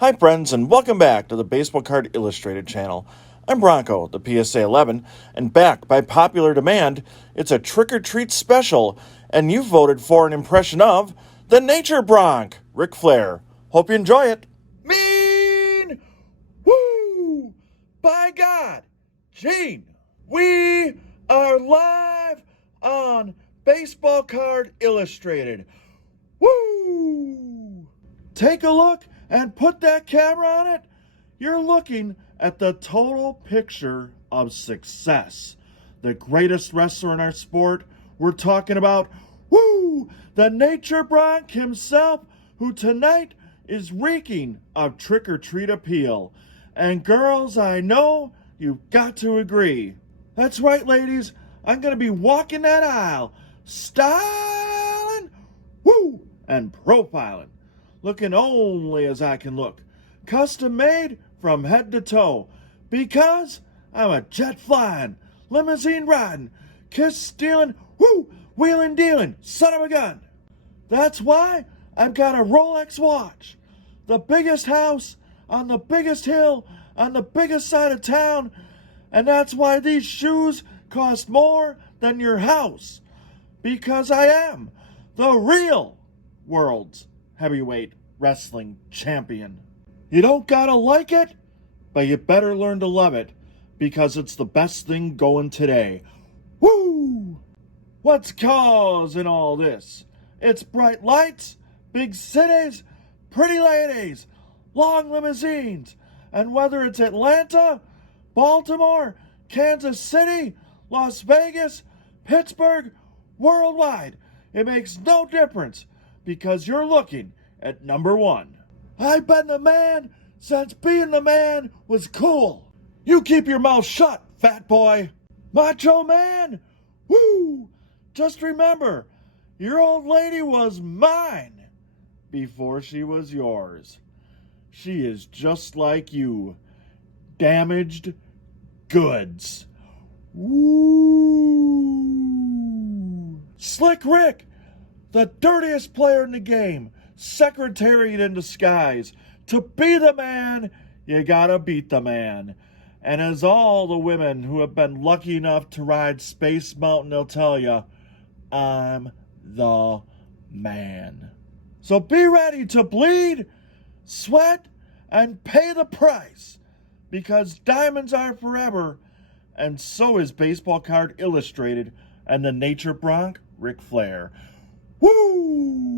Hi, friends, and welcome back to the Baseball Card Illustrated channel. I'm Bronco, the PSA 11, and back by popular demand, it's a trick or treat special, and you voted for an impression of the Nature Bronk Ric Flair. Hope you enjoy it. Mean! Woo! By God! Gene! We are live on Baseball Card Illustrated. Woo! Take a look and put that camera on it. You're looking at the total picture of success. The greatest wrestler in our sport. We're talking about, the Nature Bronk himself, who tonight is reeking of trick-or-treat appeal. And girls, I know you've got to agree. That's right, ladies. I'm going to be walking that aisle, styling, and profiling. Looking only as I can look. Custom made from head to toe. Because I'm a jet flying, limousine riding, kiss stealing, wheeling dealing, son of a gun. That's why I've got a Rolex watch. The biggest house on the biggest hill on the biggest side of town. And that's why these shoes cost more than your house. Because I am the real world's heavyweight wrestling champion. You don't gotta like it, but you better learn to love it, because it's the best thing going today. Woo! What's causing all this? It's bright lights, big cities, pretty ladies, long limousines, and whether it's Atlanta, Baltimore, Kansas City, Las Vegas, Pittsburgh, worldwide, it makes no difference, because you're looking at number one. I've been the man since being the man was cool. You keep your mouth shut, fat boy. Macho Man, just remember, your old lady was mine before she was yours. She is just like you, damaged goods. Woo! Slick Rick, the dirtiest player in the game, secretariat in disguise. To be the man, you gotta beat the man. And as all the women who have been lucky enough to ride Space Mountain will tell you, I'm the man. So be ready to bleed, sweat, and pay the price. Because diamonds are forever, and so is Baseball Card Illustrated and the Nature Bronk Ric Flair. Woo!